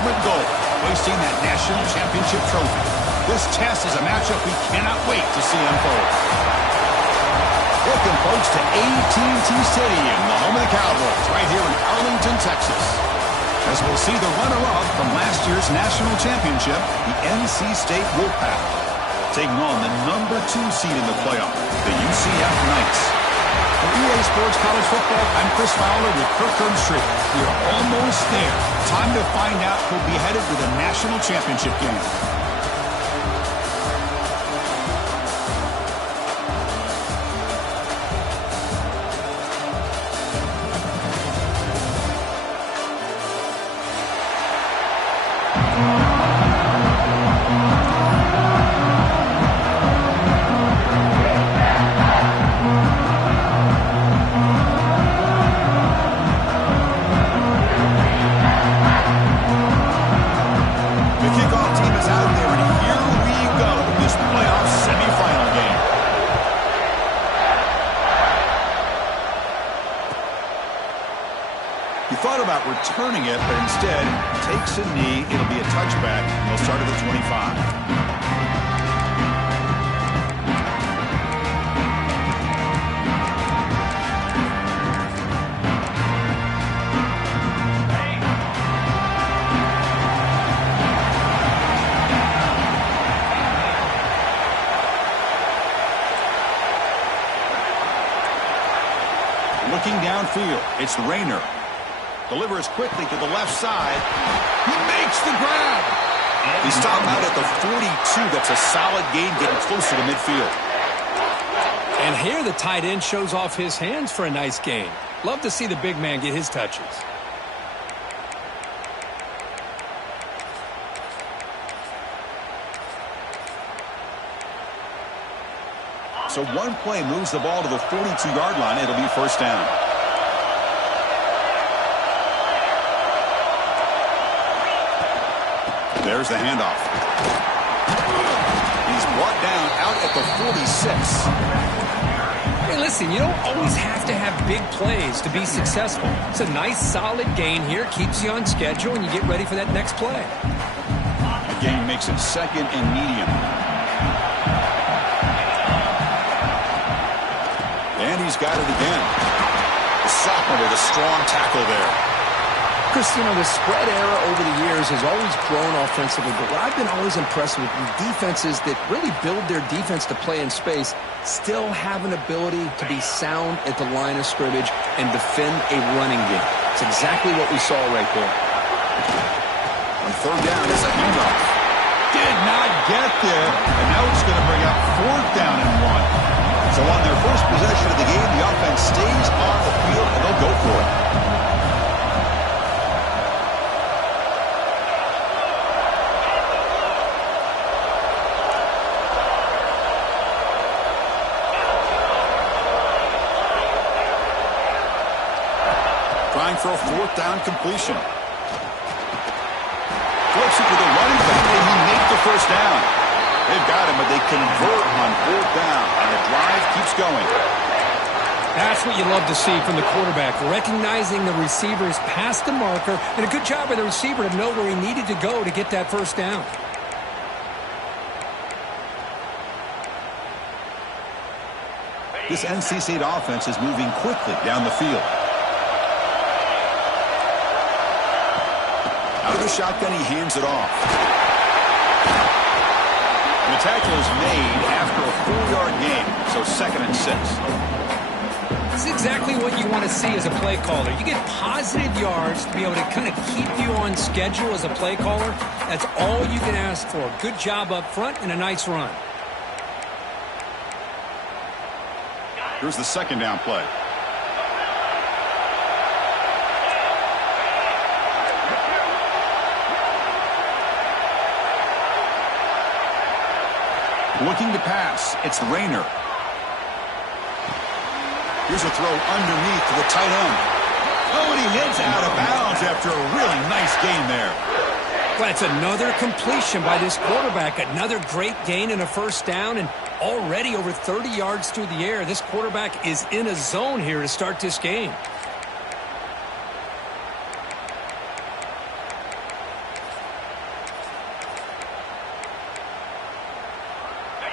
ultimate goal, hoisting that national championship trophy. This test is a matchup we cannot wait to see unfold. Welcome, folks, to AT&T Stadium, the home of the Cowboys, right here in Arlington, Texas. As we'll see the runner-up from last year's national championship, the NC State Wolfpack, taking on the #2 seed in the playoff, the UCF Knights. For EA Sports College Football, I'm Chris Fowler with Kirk Herbstreit. We're almost there. Time to find out who'll be headed to the national championship game. Returning it, but instead takes a knee. It'll be a touchback, and they'll start at the 25. Looking downfield, it's Rayner. Delivers quickly to the left side. He makes the grab. He stopped out at the 42. That's a solid gain, getting closer to midfield. And here the tight end shows off his hands for a nice gain. Love to see the big man get his touches. So one play moves the ball to the 42-yard line. It'll be first down. There's the handoff. He's brought down out at the 46. Hey, listen, you don't always have to have big plays to be successful. It's a nice, solid gain here. Keeps you on schedule, and you get ready for that next play. The gain makes it second and medium. And he's got it again. The sophomore with a strong tackle there. Chris, you know, the spread era over the years has always grown offensively, but what I've been always impressed with defenses that really build their defense to play in space still have an ability to be sound at the line of scrimmage and defend a running game. It's exactly what we saw right there. On third down, it's a handoff. Did not get there, and now it's going to bring up fourth down and 1. So on their first possession of the game, the offense stays on the field, and they'll go for it. For a fourth down completion. Flips it to the running back, and he makes the first down. They've got him, but they convert on fourth down, and the drive keeps going. That's what you love to see from the quarterback, recognizing the receiver's past the marker, and a good job by the receiver to know where he needed to go to get that first down. This NC State offense is moving quickly down the field. Out of the shotgun, he hands it off. And the tackle is made after a 4-yard gain, so second and 6. This is exactly what you want to see as a play caller. You get positive yards to be able to kind of keep you on schedule as a play caller. That's all you can ask for. Good job up front and a nice run. Here's the second down play. Looking to pass, it's Rayner. Here's a throw underneath to the tight end. Oh, and he heads out of bounds after a really nice gain there. Well, that's another completion by this quarterback. Another great gain and a first down, and already over 30 yards through the air. This quarterback is in a zone here to start this game.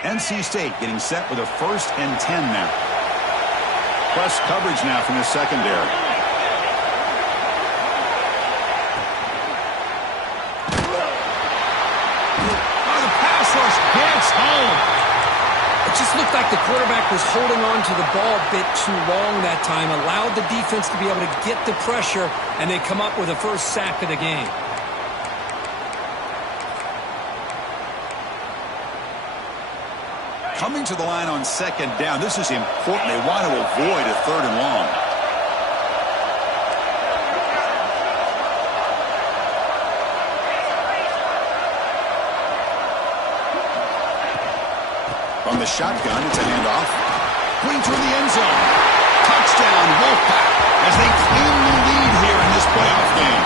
NC State getting set with a 1st and 10 now. Press coverage now from the secondary. Oh, the pass rush gets home. It just looked like the quarterback was holding on to the ball a bit too long that time, allowed the defense to be able to get the pressure, and they come up with a first sack of the game. Coming to the line on 2nd down. This is important. They want to avoid a 3rd and long. From the shotgun, it's a handoff. Going through the end zone. Touchdown, Wolfpack, as they claim the lead here in this playoff game.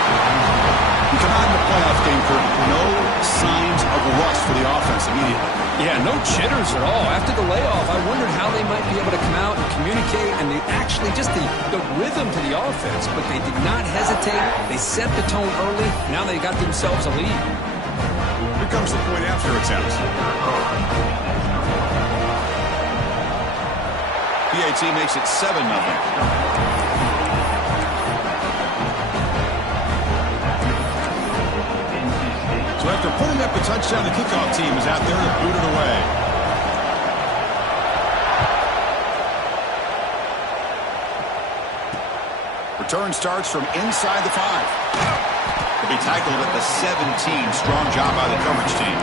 We come out in the playoff game, Kurt. No signs of rust for the offense immediately. Yeah, no jitters at all. After the layoff, I wondered how they might be able to come out and communicate, and they actually just the rhythm to the offense, but they did not hesitate. They set the tone early. Now they got themselves a lead. Here comes the point after attempt. PAT makes it 7-0. So after putting up a touchdown, the kickoff team is out there to boot it away. Return starts from inside the 5. He'll be tackled at the 17. Strong job by the coverage team.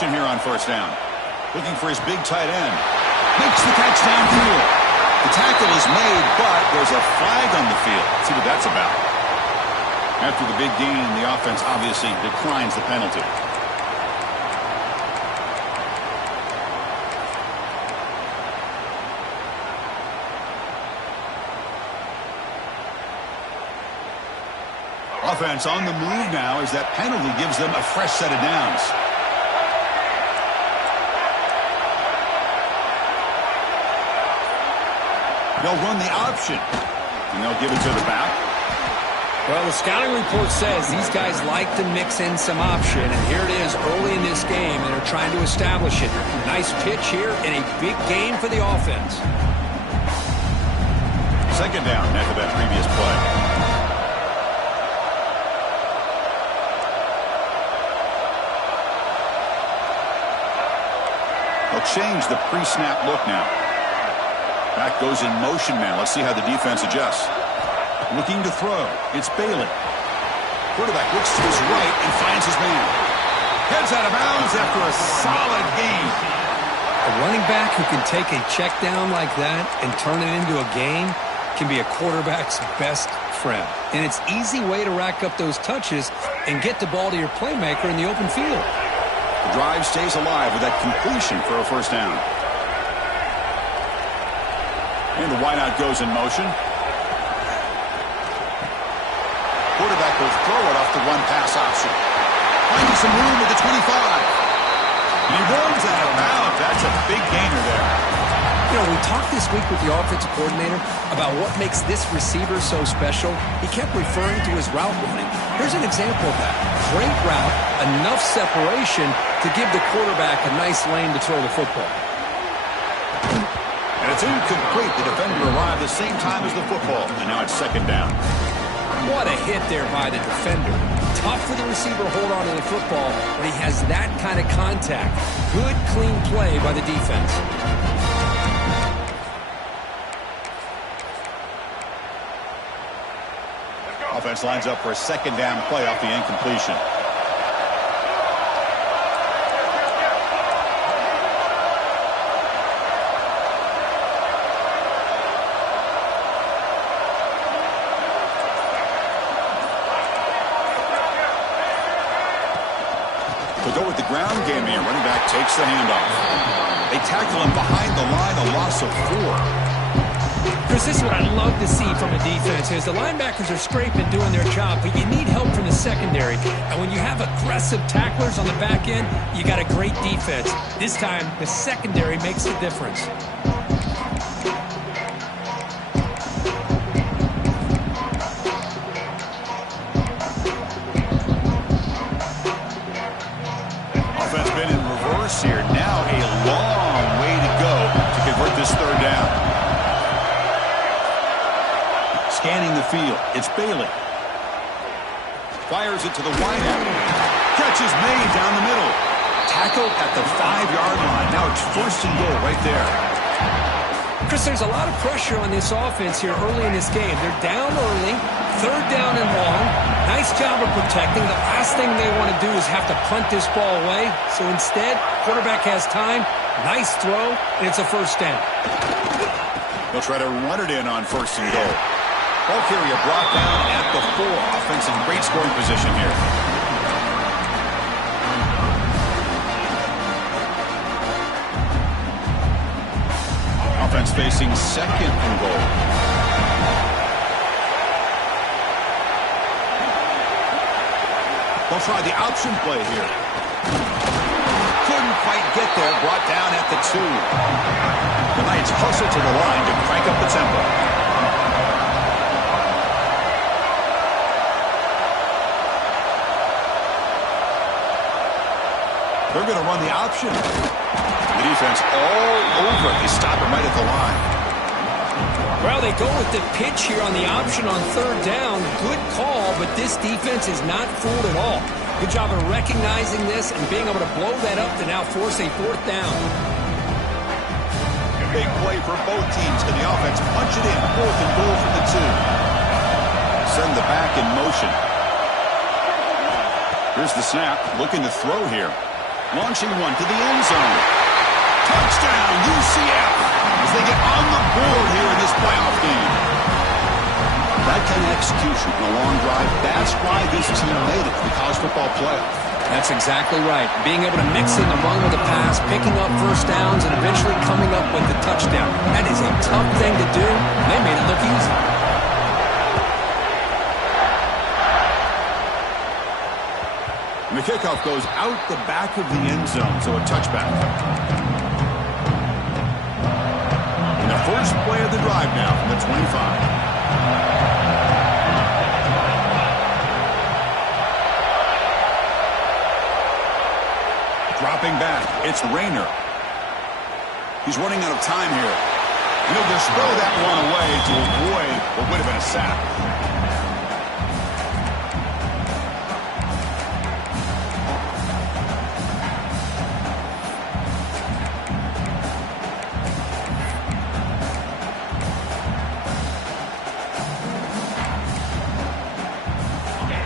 Here on 1st down. Looking for his big tight end. Makes the catch downfield. The tackle is made, but there's a flag on the field. Let's see what that's about. After the big gain, the offense obviously declines the penalty. Offense on the move now as that penalty gives them a fresh set of downs. They'll run the option, and they'll give it to the back. Well, the scouting report says these guys like to mix in some option, and here it is early in this game, and they're trying to establish it. Nice pitch here, and a big gain for the offense. 2nd down after that previous play. They'll change the pre-snap look now. Back goes in motion now. Let's see how the defense adjusts. Looking to throw. It's Bailey. Quarterback looks to his right and finds his man. Heads out of bounds after a solid gain. A running back who can take a check down like that and turn it into a gain can be a quarterback's best friend. And it's an easy way to rack up those touches and get the ball to your playmaker in the open field. The drive stays alive with that completion for a 1st down. And the wideout goes in motion. Quarterback will throw it off the one-pass option. Finding some room at the 25. And he runs out of bounds. That's a big gainer there. You know, we talked this week with the offensive coordinator about what makes this receiver so special. He kept referring to his route running. Here's an example of that. Great route, enough separation to give the quarterback a nice lane to throw the football. And it's incomplete. The defender arrived the same time as the football. And now it's 2nd down. What a hit there by the defender. Tough for the receiver to hold on to the football, but he has that kind of contact. Good, clean play by the defense. Offense lines up for a 2nd down play off the incompletion. To go with the ground game here, running back takes the handoff. They tackle him behind the line, a loss of 4. Chris, this is what I love to see from a defense is the linebackers are scraping, doing their job, but you need help from the secondary. And when you have aggressive tacklers on the back end, you got a great defense. This time, the secondary makes the difference. Offense been in reverse here. Now a long way to go to convert this third down. Scanning the field, it's Bailey. Fires it to the wideout. Catch is made down the middle. Tackled at the 5-yard line. Now it's 1st and goal right there. Chris, there's a lot of pressure on this offense here early in this game. They're down early, 3rd down and long. Nice job of protecting. The last thing they want to do is have to punt this ball away. So instead, quarterback has time. Nice throw, and it's a 1st down. They'll try to run it in on 1st and goal. Ball carrier brought down at the 4. Offense in great scoring position here. Offense facing 2nd and goal. They'll try the option play here. Couldn't quite get there. Brought down at the 2. The Knights hustle to the line to crank up the tempo. They're going to run the option. The defense all over. They stop it right at the line. Well, they go with the pitch here on the option on 3rd down. Good call, but this defense is not fooled at all. Good job of recognizing this and being able to blow that up to now force a 4th down. Big play for both teams. Can the offense punch it in? 4th and goal from the 2. Send the back in motion. Here's the snap. Looking to throw here. Launching one to the end zone. Touchdown, UCF, as they get on the board here in this playoff game. That kind of execution in a long drive, that's why this team made it to the college football playoff. That's exactly right. Being able to mix in the run with the pass, picking up 1st downs, and eventually coming up with the touchdown. That is a tough thing to do. They made it look easy. And the kickoff goes out the back of the end zone, so a touchback. And the first play of the drive now from the 25. Dropping back, it's Rayner. He's running out of time here. And he'll just throw that one away to avoid what would have been a sack.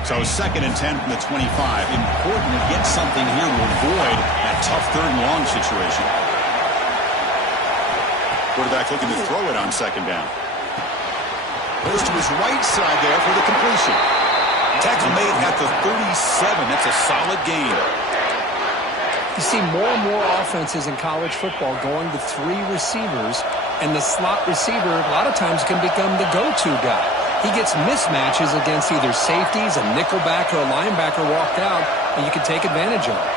So 2nd and 10 from the 25. Important to get something here to avoid that tough 3rd and long situation. Quarterback looking to throw it on 2nd down. Goes to his right side there for the completion. Tackle made at the 37. That's a solid gain. You see more and more offenses in college football going to 3 receivers, and the slot receiver a lot of times can become the go-to guy. He gets mismatches against either safeties, a nickelback, or a linebacker walked out, and you can take advantage of it.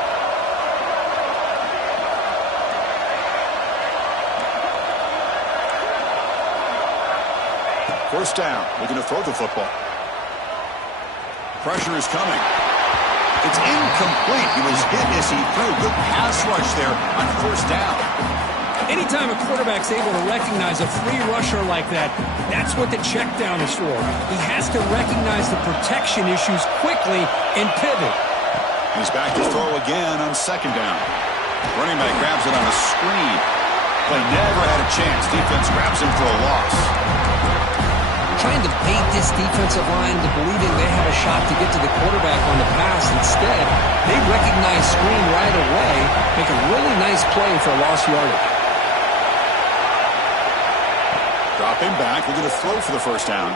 First down. Looking to throw the football. Pressure is coming. It's incomplete. He was hit as he threw. Good pass rush there on 1st down. Anytime a quarterback's able to recognize a free rusher like that, that's what the check down is for. He has to recognize the protection issues quickly and pivot. He's back to throw again on 2nd down. Running back grabs it on a screen. Play never had a chance. Defense grabs him for a loss. Trying to bait this defensive line to believing they have a shot to get to the quarterback on the pass. Instead, they recognize screen right away, make a really nice play for a lost yardage. Dropping back, looking to throw for the 1st down.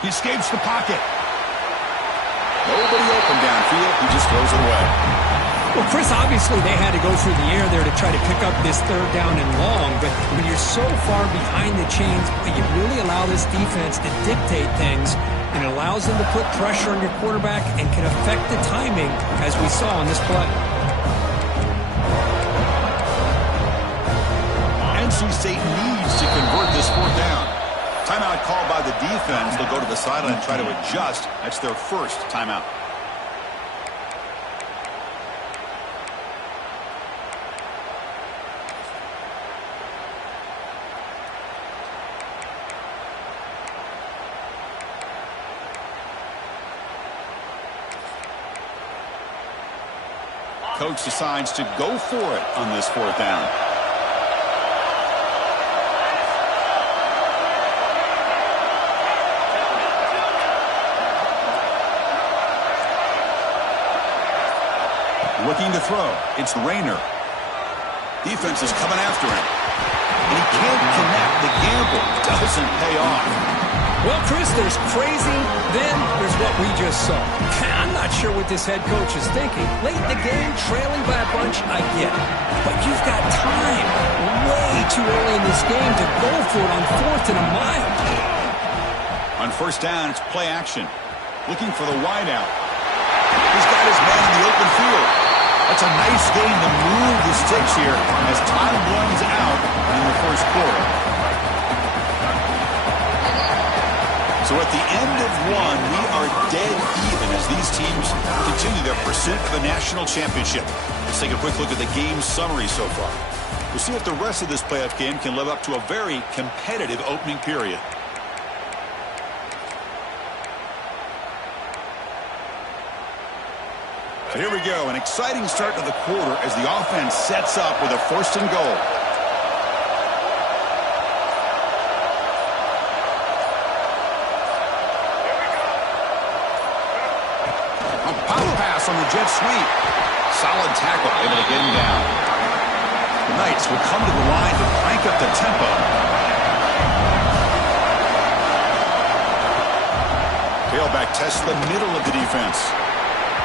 He escapes the pocket. Nobody open downfield. He just throws it away. Well, Chris, obviously they had to go through the air there to try to pick up this third down and long, but when you're so far behind the chains, you really allow this defense to dictate things, and it allows them to put pressure on your quarterback and can affect the timing, as we saw on this play. NC State needs to convert this fourth down. Timeout called by the defense. They'll go to the sideline and try to adjust. That's their first timeout. Coach decides to go for it on this fourth down. Looking to throw. It's Rayner. Defense is coming after him. And he can't connect. The gamble doesn't pay off. Well, Chris, there's crazy, then there's what we just saw. I'm not sure what this head coach is thinking. Late in the game, trailing by a bunch, I get it. But you've got time, way too early in this game, to go for it on 4th and a mile. On first down, it's play action. Looking for the wideout. He's got his man in the open field. That's a nice gain to move the sticks here as time runs out in the first quarter. So at the end of one, we are dead even as these teams continue their pursuit of a national championship. Let's take a quick look at the game summary so far. We'll see if the rest of this playoff game can live up to a very competitive opening period. So here we go, an exciting start to the quarter as the offense sets up with a 1st and goal. On the jet sweep. Solid tackle, able to get him down. The Knights will come to the line to crank up the tempo. Tailback tests the middle of the defense.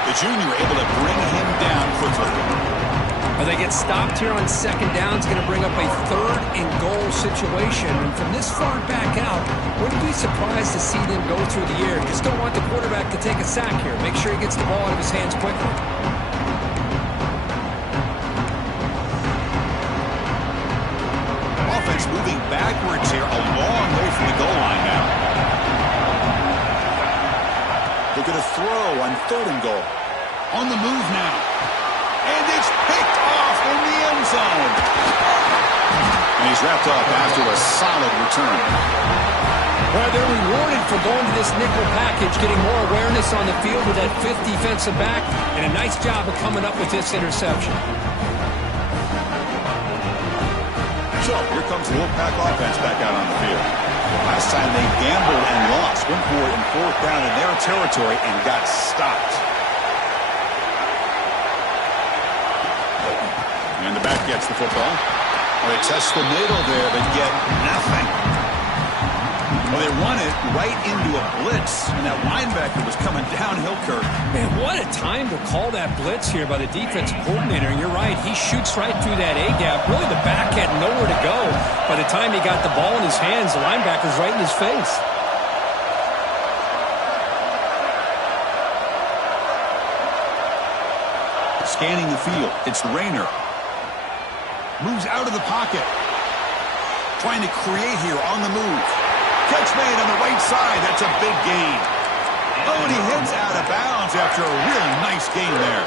The junior able to bring him down quickly. Well, they get stopped here on 2nd down. It's going to bring up a 3rd and goal situation. And from this far back out, wouldn't be surprised to see them go through the air. Just don't want the quarterback to take a sack here. Make sure he gets the ball out of his hands quickly. Offense moving backwards here, a long way from the goal line now. Look at a throw on 3rd and goal. On the move now. And it's picked off in the end zone. And he's wrapped up after a solid return. Well, they're rewarded for going to this nickel package, getting more awareness on the field with that 5th defensive back, and a nice job of coming up with this interception. So, here comes the Wolfpack offense back out on the field. Last time they gambled and lost, went for it in 4th down in their territory and got stopped. And the back gets the football. Well, they test the middle there, but get nothing. Well, they run it right into a blitz, and that linebacker was coming downhill, Kirk. Man, what a time to call that blitz here by the defensive coordinator. And you're right, he shoots right through that A-gap. Really, the back had nowhere to go. By the time he got the ball in his hands, the linebacker's right in his face. Scanning the field, it's Rayner. Moves out of the pocket. Trying to create here on the move. Catch made on the right side. That's a big gain. Oh, and he heads out of bounds after a really nice gain there.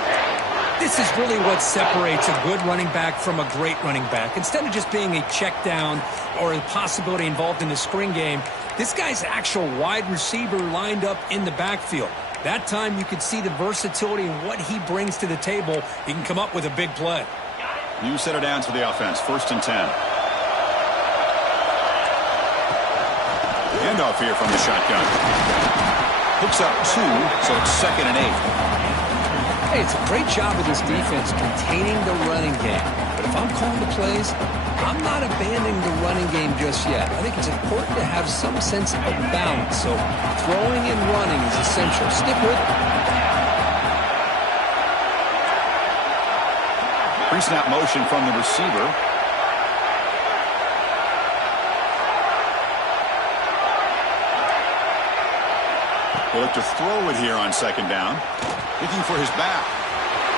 This is really what separates a good running back from a great running back. Instead of just being a check down or a possibility involved in the screen game, this guy's actual wide receiver lined up in the backfield. That time you could see the versatility and what he brings to the table. He can come up with a big play. New set of downs for the offense. 1st and 10. Handoff here from the shotgun. Hooks up 2, so it's 2nd and 8. Hey, it's a great job of this defense containing the running game. But if I'm calling the plays, I'm not abandoning the running game just yet. I think it's important to have some sense of balance. So throwing and running is essential. Stick with it. Pre-snap motion from the receiver. He'll look to throw it here on second down. Looking for his back.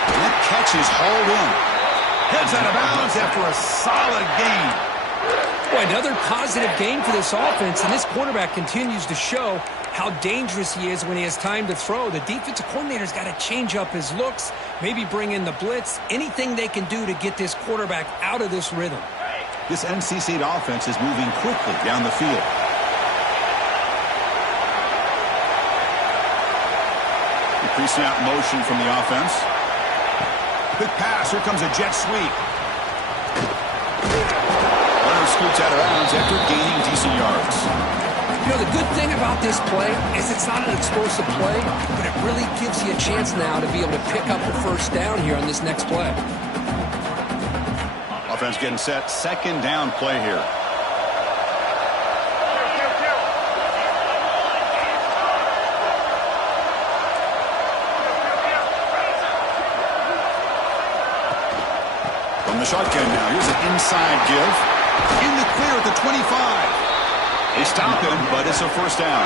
And that catch is hauled in. Heads out of bounds after a solid gain. Boy, another positive game for this offense, and this quarterback continues to show how dangerous he is when he has time to throw. The defensive coordinator's got to change up his looks, maybe bring in the blitz, anything they can do to get this quarterback out of this rhythm. This NC State offense is moving quickly down the field. The pre-snap motion from the offense. Quick pass. Here comes a jet sweep. Runner scoots out of bounds after gaining decent yards. You know, the good thing about this play is it's not an explosive play, but it really gives you a chance now to be able to pick up the first down here on this next play. Offense getting set. Second down play here. From the shotgun now. Here's an inside give. In the clear at the 25. They stop him, but it's a first down.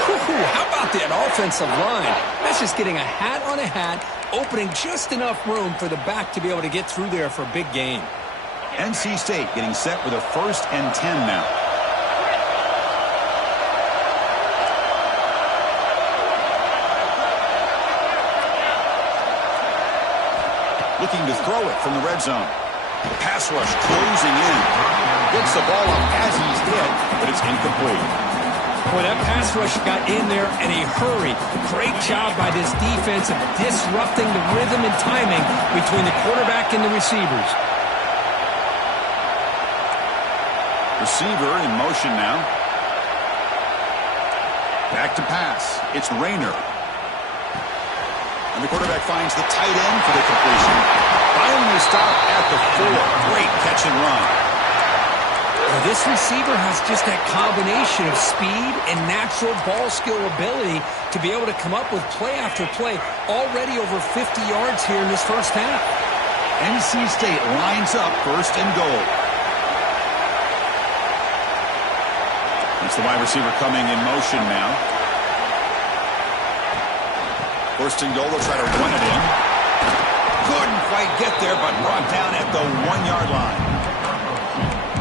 How about that offensive line? That's just getting a hat on a hat, opening just enough room for the back to be able to get through there for a big gain. NC State getting set with a 1st and 10 now. Looking to throw it from the red zone. Pass rush closing in. Gets the ball up as he's hit, but it's incomplete. Boy, that pass rush got in there in a hurry. Great job by this defense of disrupting the rhythm and timing between the quarterback and the receivers. Receiver in motion now. Back to pass. It's Rayner. And the quarterback finds the tight end for the completion. Finally stopped at the 4. Great catch and run. Well, this receiver has just that combination of speed and natural ball skill ability to be able to come up with play after play. Already over 50 yards here in this first half. NC State lines up 1st and goal. It's the wide receiver coming in motion now. 1st and goal, they'll try to run it in. Couldn't quite get there, but brought down at the 1-yard line.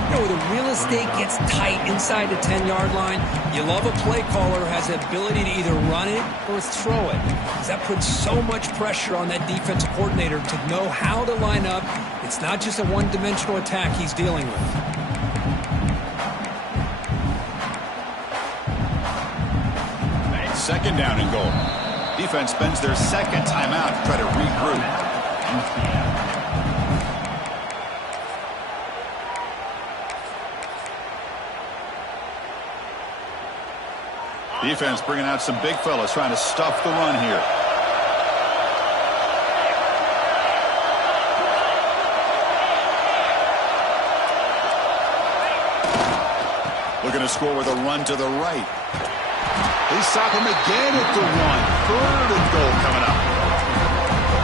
You know, the real estate gets tight inside the 10-yard line. You love a play caller who has the ability to either run it or throw it, because that puts so much pressure on that defensive coordinator to know how to line up. It's not just a one-dimensional attack he's dealing with. Second down and goal. Defense spends their second timeout to try to regroup. Defense bringing out some big fellas trying to stuff the run here. Looking to score with a run to the right. They stop him again at the 1. 3rd and goal coming up.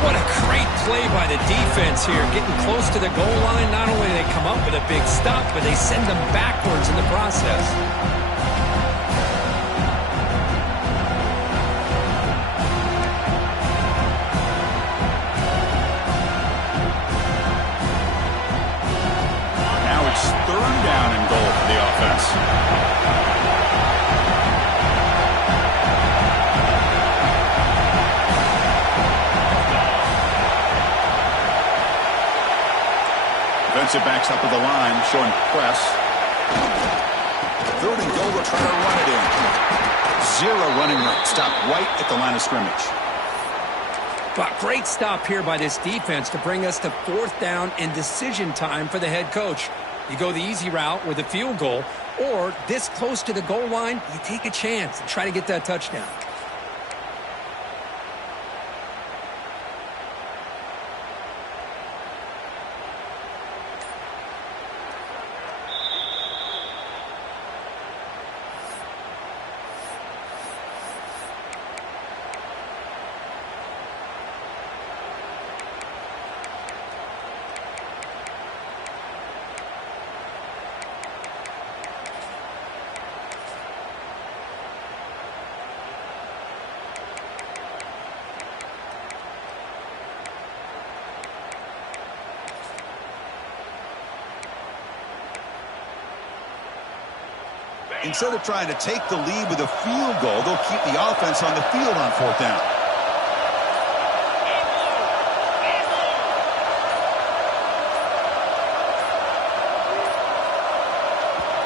What a great play by the defense here. Getting close to the goal line, not only do they come up with a big stop, but they send them backwards in the process. Now it's 3rd down and goal for the offense. Defensive backs up at the line, showing press. 3rd and goal, they'll try to run it in. 0 running room. Stop right at the line of scrimmage. But great stop here by this defense to bring us to 4th down and decision time for the head coach. You go the easy route with a field goal, or this close to the goal line, you take a chance and try to get that touchdown. Instead of trying to take the lead with a field goal, they'll keep the offense on the field on 4th down.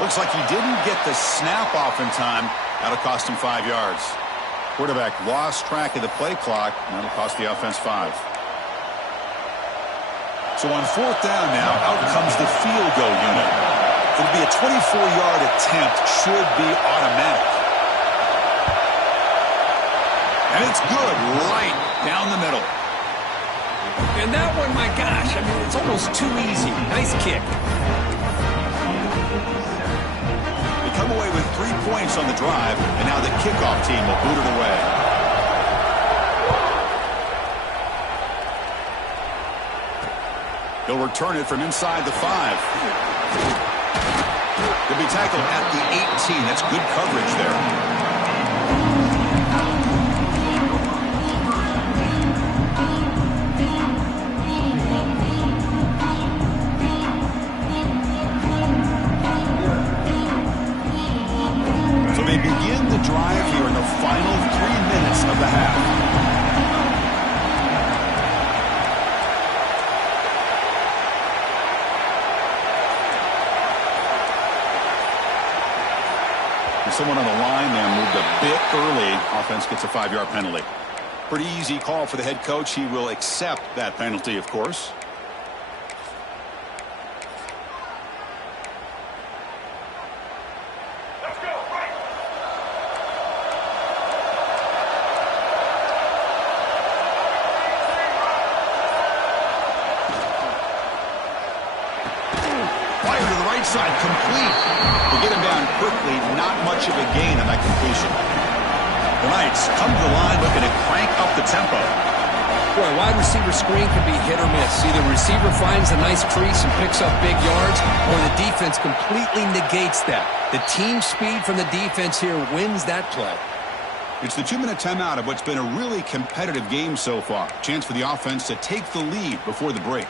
Looks like he didn't get the snap off in time. That'll cost him 5 yards. Quarterback lost track of the play clock, and that'll cost the offense 5. So on 4th down now, out comes the field goal unit. It'll be a 24-yard attempt, should be automatic. And it's good, right down the middle. And that one, my gosh, I mean, it's almost too easy. Nice kick. They come away with 3 points on the drive, and now the kickoff team will boot it away. He'll return it from inside the 5. He'll be tackled at the 18. That's good coverage there. So they begin the drive here in the final 3 minutes of the half. Someone on the line there moved a bit early. Offense gets a 5-yard penalty. Pretty easy call for the head coach. He will accept that penalty, of course. Let's go. Right. Fire to the right side, complete. To get him down quickly, not much of a gain on that completion. The Knights come to the line looking to crank up the tempo. Boy, wide receiver screen can be hit or miss. Either receiver finds a nice crease and picks up big yards, or the defense completely negates that. The team speed from the defense here wins that play. It's the 2-minute timeout of what's been a really competitive game so far. Chance for the offense to take the lead before the break.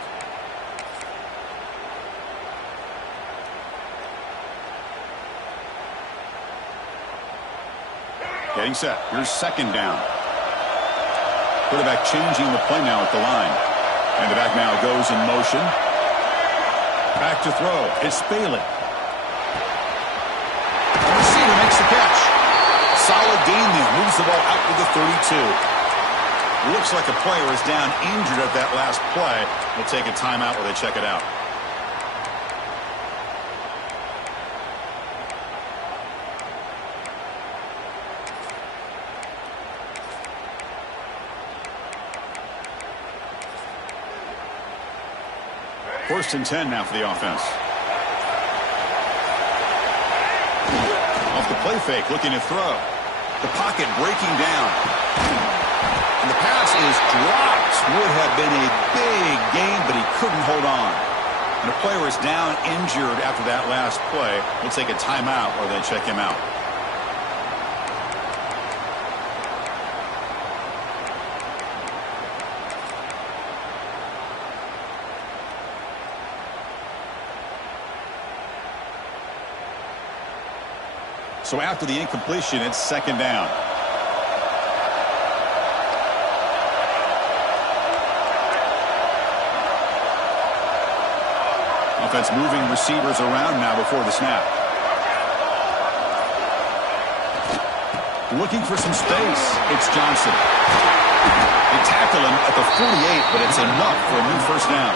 Getting set. Here's 2nd down. Quarterback changing the play now at the line. And the back now goes in motion. Back to throw. It's Bailey. The receiver makes the catch. Solid gain there. Moves the ball out to the 32. Looks like a player is down injured at that last play. We'll take a timeout while they check it out. First and 10 now for the offense. Off the play fake, looking to throw. The pocket breaking down. And the pass is dropped. Would have been a big gain, but he couldn't hold on. And the player is down injured after that last play. We'll take a timeout while they check him out. So after the incompletion, it's 2nd down. Offense moving receivers around now before the snap. Looking for some space. It's Johnson. They tackle him at the 48, but it's enough for a new 1st down.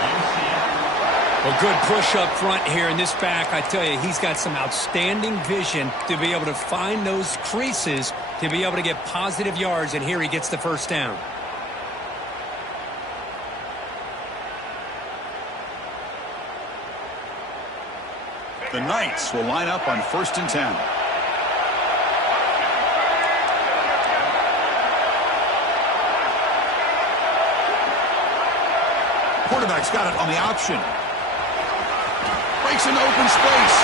Well, good push up front here in this back. I tell you, he's got some outstanding vision to be able to find those creases to be able to get positive yards, and here he gets the 1st down. The Knights will line up on 1st and 10. Quarterback's got it on the option. Breaks into open space.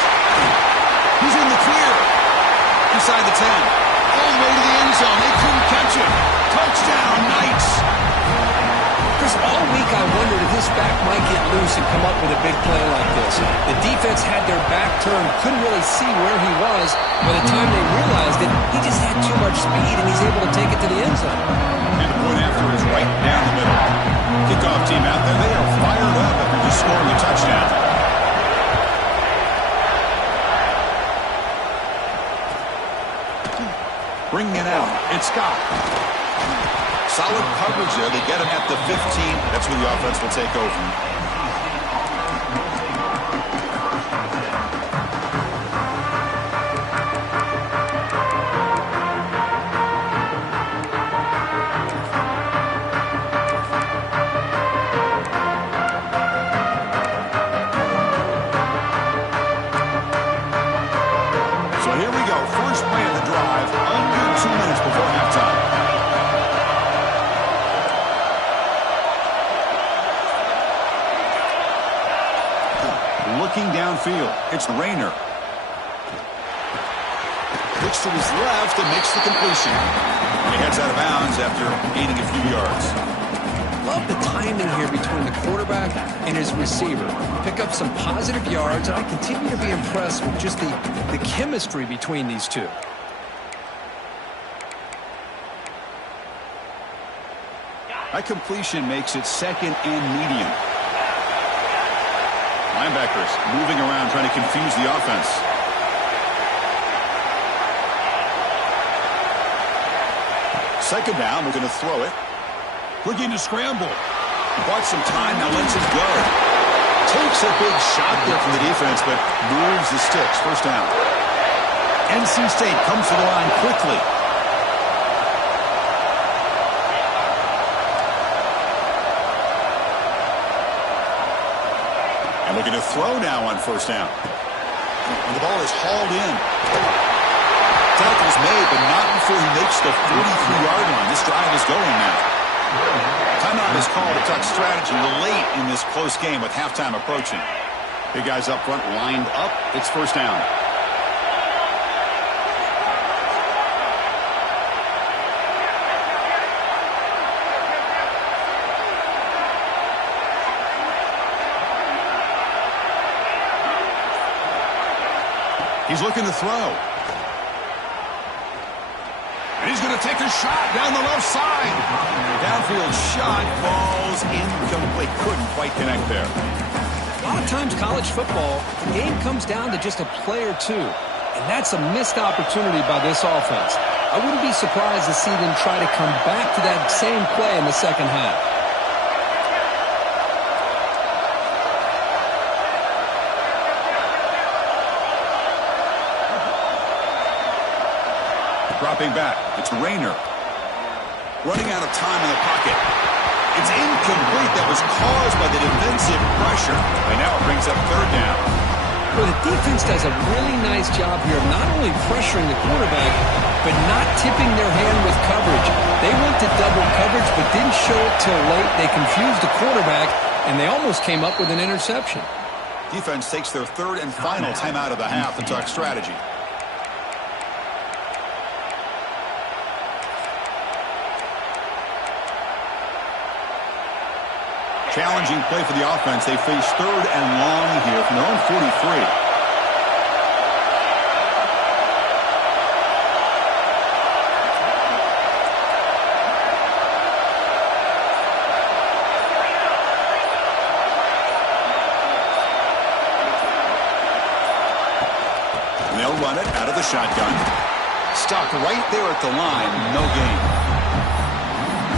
He's in the clear. Inside the 10. All the way to the end zone. They couldn't catch him. Touchdown, Knights. Chris, all week I wondered if this back might get loose and come up with a big play like this. yards. The defense had their back turned, couldn't really see where he was. By the time they realized it, he just had too much speed, and he's able to take it to the end zone. And the point after is right down the middle. Kickoff team out there, they are fired up after just scoring a touchdown. Bringing it out, it's Scott. Solid coverage there. They get him at the 15. That's where the offense will take over. Looking downfield, it's Rayner. Looks to his left and makes the completion. And he heads out of bounds after gaining a few yards. Love the timing here between the quarterback and his receiver. Pick up some positive yards, and I continue to be impressed with just the chemistry between these two. That completion makes it second and medium. Linebackers moving around, trying to confuse the offense. Second down, we're going to throw it. Looking to scramble. Bought some time, now lets it go. Takes a big shot there from the defense, but moves the sticks. First down. NC State comes to the line quickly. Looking to throw now on first down. And the ball is hauled in. Tackle's made, but not before he makes the 43-yard line. This drive is going now. Timeout is called. A Duck strategy late in this close game with halftime approaching. Big guys up front lined up. It's first down. He's looking to throw. And he's going to take a shot down the left side. Downfield shot falls incomplete. Couldn't quite connect there. A lot of times college football, the game comes down to just a play or two. And that's a missed opportunity by this offense. I wouldn't be surprised to see them try to come back to that same play in the second half. Dropping back, it's Rayner. Running out of time in the pocket. It's incomplete. That was caused by the defensive pressure. And now it brings up third down. Well, the defense does a really nice job here of not only pressuring the quarterback, but not tipping their hand with coverage. They went to double coverage, but didn't show it till late. They confused the quarterback, and they almost came up with an interception. Defense takes their third and final timeout of the half to talk strategy. Challenging play for the offense. They face third and long here from their own 43. And they'll run it out of the shotgun. Stuck right there at the line. No gain.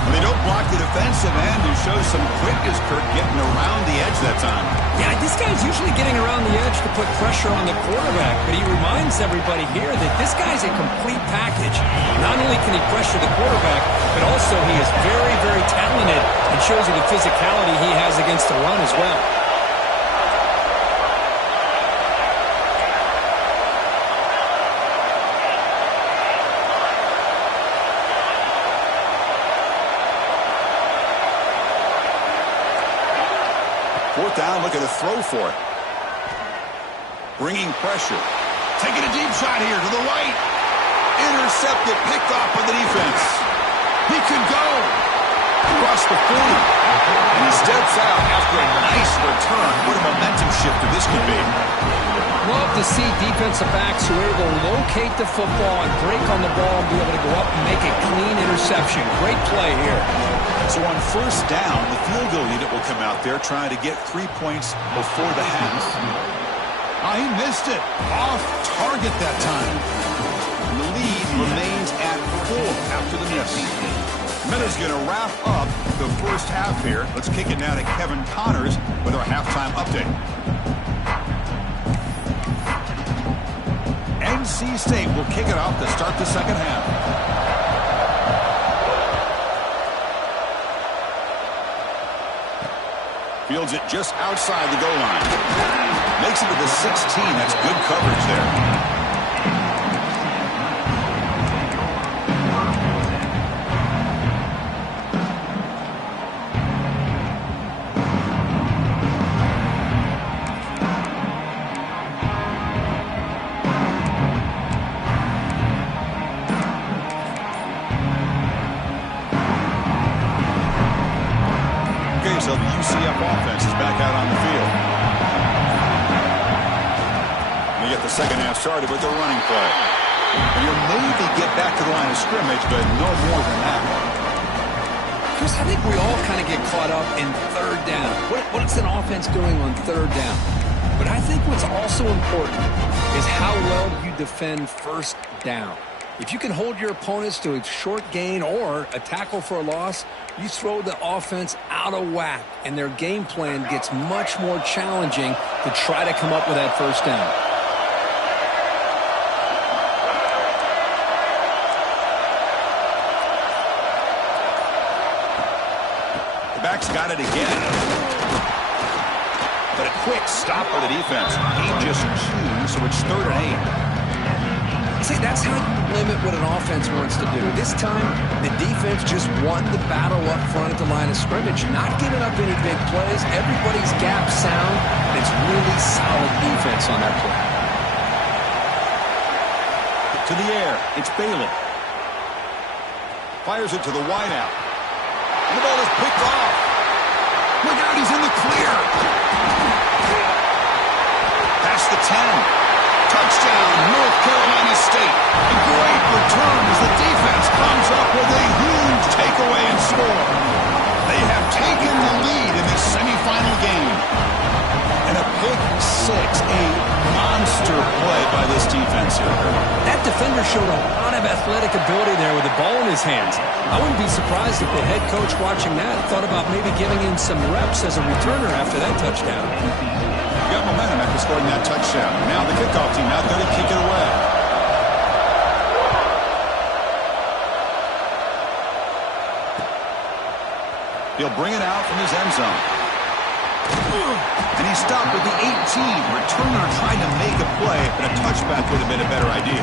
They don't block the defensive end, who shows some quickness, Kurt, getting around the edge that time. Yeah, this guy's usually getting around the edge to put pressure on the quarterback, but he reminds everybody here that this guy's a complete package. Not only can he pressure the quarterback, but also he is very, very talented and shows you the physicality he has against the run as well. Fourth down, look at a throw for it. Bringing pressure. Taking a deep shot here to the right. Intercepted, picked off by the defense. He could go. Across the 40. And he steps out after a nice return. What a momentum shifter this could be. to see defensive backs who are able to locate the football and break on the ball and be able to go up and make a clean interception. Great play here. So on first down, the field goal unit will come out there trying to get 3 points before the half. He missed it. Off target that time. And the lead remains at 4 after the miss. Miller's going to wrap up the first half here. Let's kick it now to Kevin Connors with our halftime update. NC State will kick it off to start the second half. Fields it just outside the goal line. Makes it to the 16. That's good coverage there. So the UCF offense is back out on the field. We get the second half started with the running play. And you'll maybe get back to the line of scrimmage, but no more than that. Chris, I think we all kind of get caught up in third down. What's an offense doing on third down? But I think what's also important is how well you defend first down. If you can hold your opponents to a short gain or a tackle for a loss, you throw the offense out of whack, and their game plan gets much more challenging to try to come up with that first down. The back's got it again. But a quick stop by the defense. Gain just 2, so it's 3rd and 8. See, that's how you limit what an offense wants to do. This time, the defense just won the battle up front at the line of scrimmage, not giving up any big plays. Everybody's gap sound. It's really solid defense on that play. To the air, it's Bailey. Fires it to the wideout. And the ball is picked off. Look out, he's in the clear. Past the 10. Touchdown, North Carolina State. A great return as the defense comes up with a huge takeaway and score. They have taken the lead in this semifinal game. And a pick 6, a monster play by this defense here. That defender showed a lot of athletic ability there with the ball in his hands. I wouldn't be surprised if the head coach watching that thought about maybe giving him some reps as a returner after that touchdown. Got momentum after scoring that touchdown. Now the kickoff team out there to kick it away. He'll bring it out from his end zone. And he stopped at the 18. Returner trying to make a play, but a touchback would have been a better idea.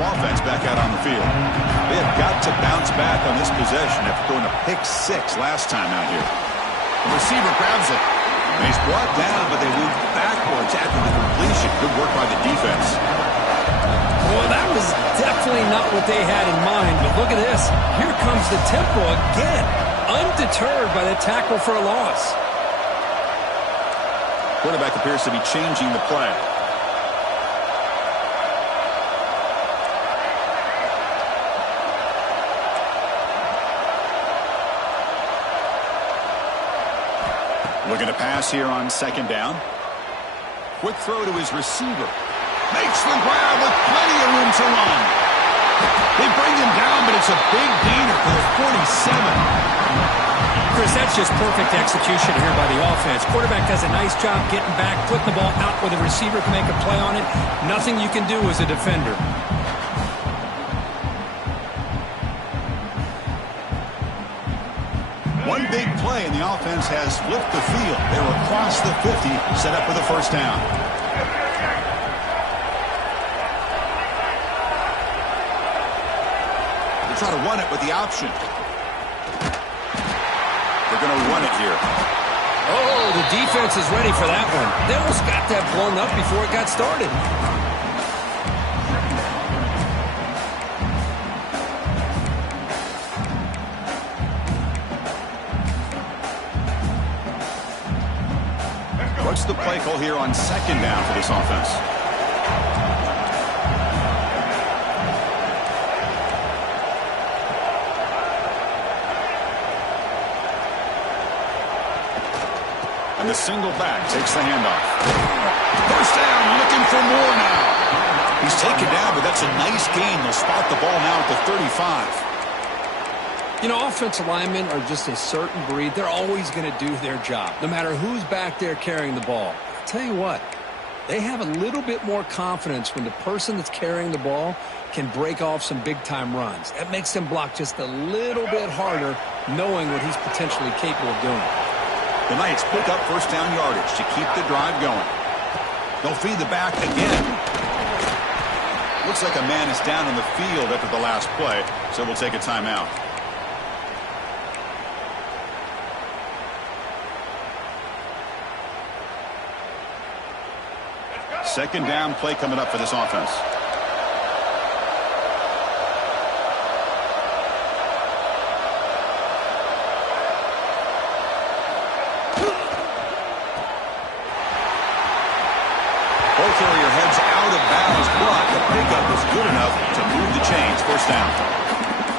Offense back out on the field. They have got to bounce back on this possession after throwing a pick 6 last time out here. The receiver grabs it. And he's brought down, but they move backwards after the completion. Good work by the defense. Well, that was definitely not what they had in mind, but look at this. Here comes the tempo again. Undeterred by the tackle for a loss. Quarterback appears to be changing the play. Looking to pass here on second down. Quick throw to his receiver. Makes the grab with plenty of room to run. They bring him down, but it's a big gainer for the 47. Chris, that's just perfect execution here by the offense. Quarterback does a nice job getting back, putting the ball out where the receiver can make a play on it. Nothing you can do as a defender. One big play, and the offense has flipped the field. They were across the 50, set up for the first down. They try to run it with the option. They're going to run it here. Oh, the defense is ready for that one. They almost got that blown up before it got started. What's the play call here on second down for this offense? And the single back takes the handoff. First down, looking for more now. He's taken down, but that's a nice gain. They'll spot the ball now at the 35. You know, offensive linemen are just a certain breed. They're always going to do their job, no matter who's back there carrying the ball. I'll tell you what, they have a little bit more confidence when the person that's carrying the ball can break off some big-time runs. That makes them block just a little bit harder, knowing what he's potentially capable of doing. The Knights pick up first down yardage to keep the drive going. They'll feed the back again. Looks like a man is down in the field after the last play, so we'll take a timeout. Second down play coming up for this offense. Ball carrier heads out of bounds, but the pickup is good enough to move the chains. First down.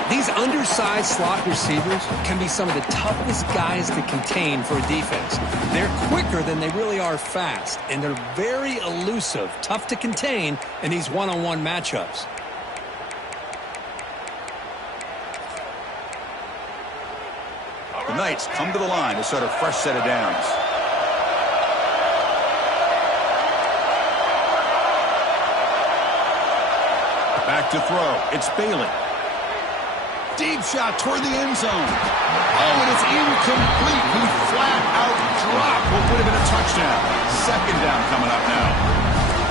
These undersized slot receivers can be some of the toughest guys to contain for a defense. They're quicker than they really are fast, and they're very elusive, tough to contain in these one-on-one matchups. The Knights come to the line to start a fresh set of downs. Back to throw. It's Bailey. Deep shot toward the end zone. Oh, and it's incomplete. He flat out dropped what would have been a touchdown. Second down coming up now.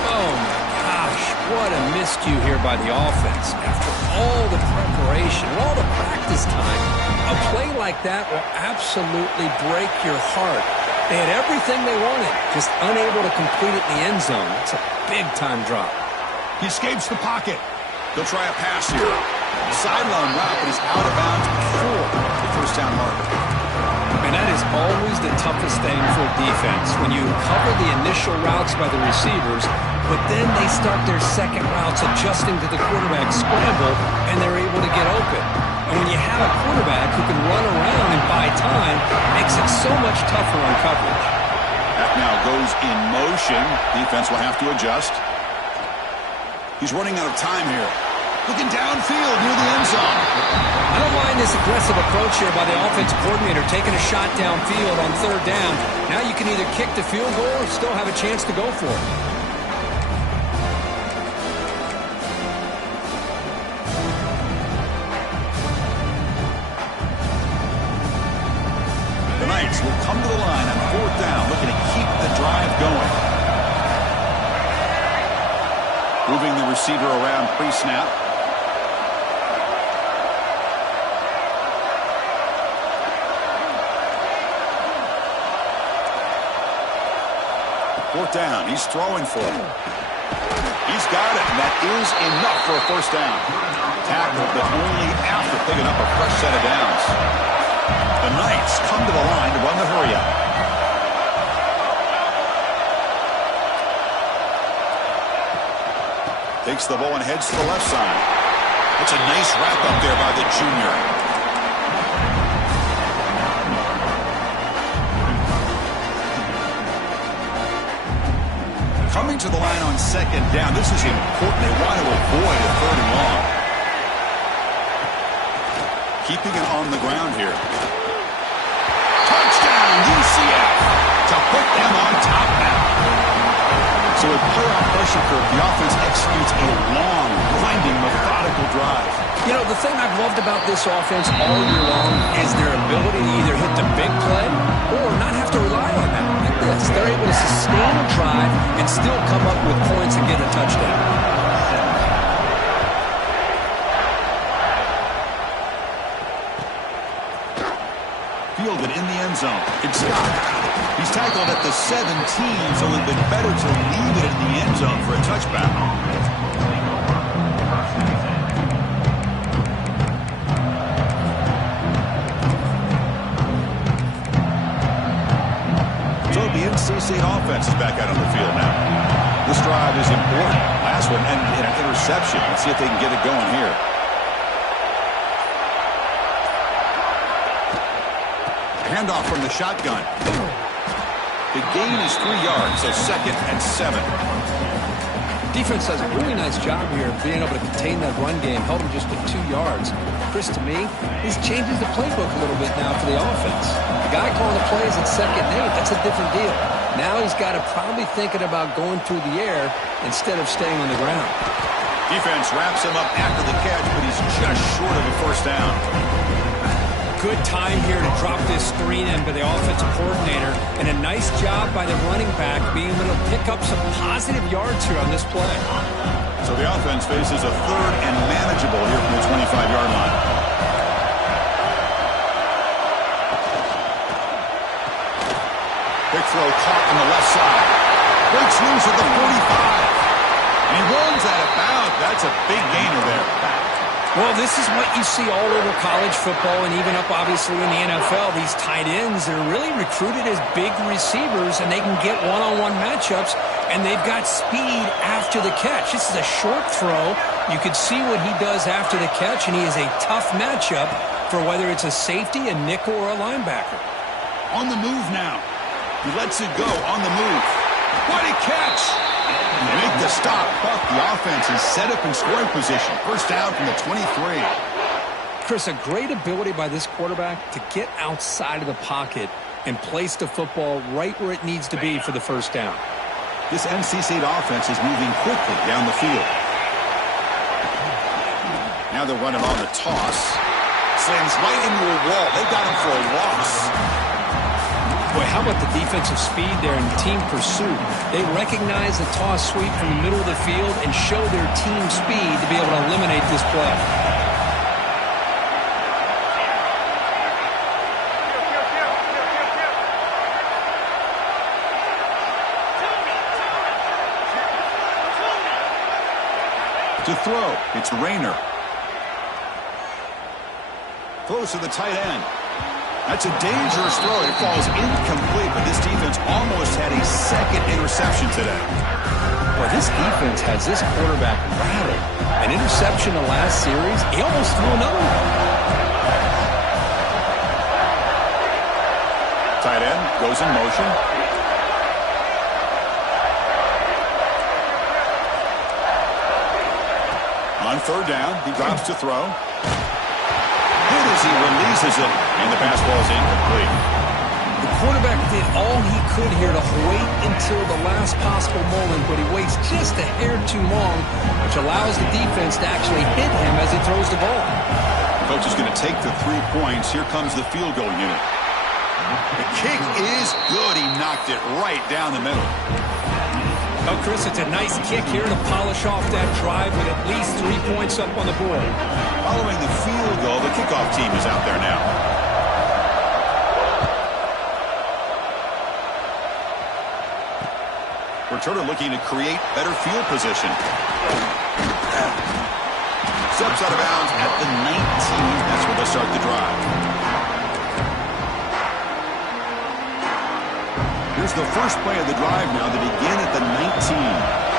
Oh, my gosh. What a miscue here by the offense. After all the preparation, all the practice time, a play like that will absolutely break your heart. They had everything they wanted, just unable to complete it in the end zone. It's a big-time drop. He escapes the pocket. They'll try a pass here. Sideline route, but he's out of bounds before the first down marker. And that is always the toughest thing for a defense, when you cover the initial routes by the receivers, but then they start their second routes adjusting to the quarterback scramble, and they're able to get open. And when you have a quarterback who can run around and buy time, it makes it so much tougher on coverage. That now goes in motion. Defense will have to adjust. He's running out of time here. Looking downfield near the end zone. I don't mind this aggressive approach here by the offensive coordinator, taking a shot downfield on third down. Now you can either kick the field goal or still have a chance to go for it. The Knights will come to the line on fourth down, looking to keep the drive going. Moving the receiver around pre-snap. Fourth down. He's throwing for it. He's got it, and that is enough for a first down. Tackled, but only after picking up a fresh set of downs. The Knights come to the line to run the hurry-up. Takes the ball and heads to the left side. It's a nice wrap up there by the junior. Coming to the line on second down. This is important. They want to avoid a third and long. Keeping it on the ground here. Touchdown, UCF, to put them on top now. So with playoff pressure curve, the offense executes a long, grinding, methodical drive. You know, the thing I've loved about this offense all year long is their ability to either hit the big play or not have to rely on that. Like this, they're able to sustain a drive and still come up with points and get a touchdown. Fielded in the end zone. It's Scott. He's tackled at the 17, so it would have been better to leave it in the end zone for a touchback. So the NC State offense is back out on the field now. This drive is important. Last one ended in an interception. Let's see if they can get it going here. Handoff from the shotgun. The gain is 3 yards, so 2nd and 7. Defense does a really nice job here of being able to contain that run game, held them just to 2 yards. Chris, to me, this changes the playbook a little bit now for the offense. The guy calling the plays at 2nd and 8, that's a different deal. Now he's got to probably thinking about going through the air instead of staying on the ground. Defense wraps him up after the catch, but he's just short of a first down. Good time here to drop this screen in by the offensive coordinator, and a nice job by the running back being able to pick up some positive yards here on this play. So the offense faces a 3rd and manageable here from the 25-yard line. Big throw caught on the left side. Breaks loose at the 45. And he runs out of bounds. That's a big gainer there. Well, this is what you see all over college football and even up, obviously, in the NFL. These tight ends, they're really recruited as big receivers, and they can get one-on-one matchups, and they've got speed after the catch. This is a short throw. You can see what he does after the catch, and he is a tough matchup for whether it's a safety, a nickel, or a linebacker. On the move now. He lets it go on the move. What a catch! They make the stop, but the offense is set up in scoring position. First down from the 23. Chris, a great ability by this quarterback to get outside of the pocket and place the football right where it needs to be for the first down. This NC State offense is moving quickly down the field. Now they're running on the toss. Slams right into a wall. They got him for a loss. Boy, how about the defensive speed there and team pursuit? They recognize the toss sweep from the middle of the field and show their team speed to be able to eliminate this play. To throw, it's Rayner. Throws to the tight end. That's a dangerous throw. It falls incomplete, but this defense almost had a 2nd interception today. Well, this defense has this quarterback rattled. An interception the last series, he almost threw another one. Tight end goes in motion. On 3rd down, he drops to throw. Good as he releases it, and the pass ball is incomplete. The quarterback did all he could here to wait until the last possible moment, but he waits just a hair too long, which allows the defense to actually hit him as he throws the ball. Coach is going to take the 3 points. Here comes the field goal unit. The kick is good. He knocked it right down the middle. Oh, Chris, it's a nice kick here to polish off that drive with at least 3 points up on the board. Following the field goal, the kickoff team is out there now. Returner looking to create better field position. Steps out of bounds at the 19. That's where they'll start the drive. Here's the first play of the drive now. They begin at the 19.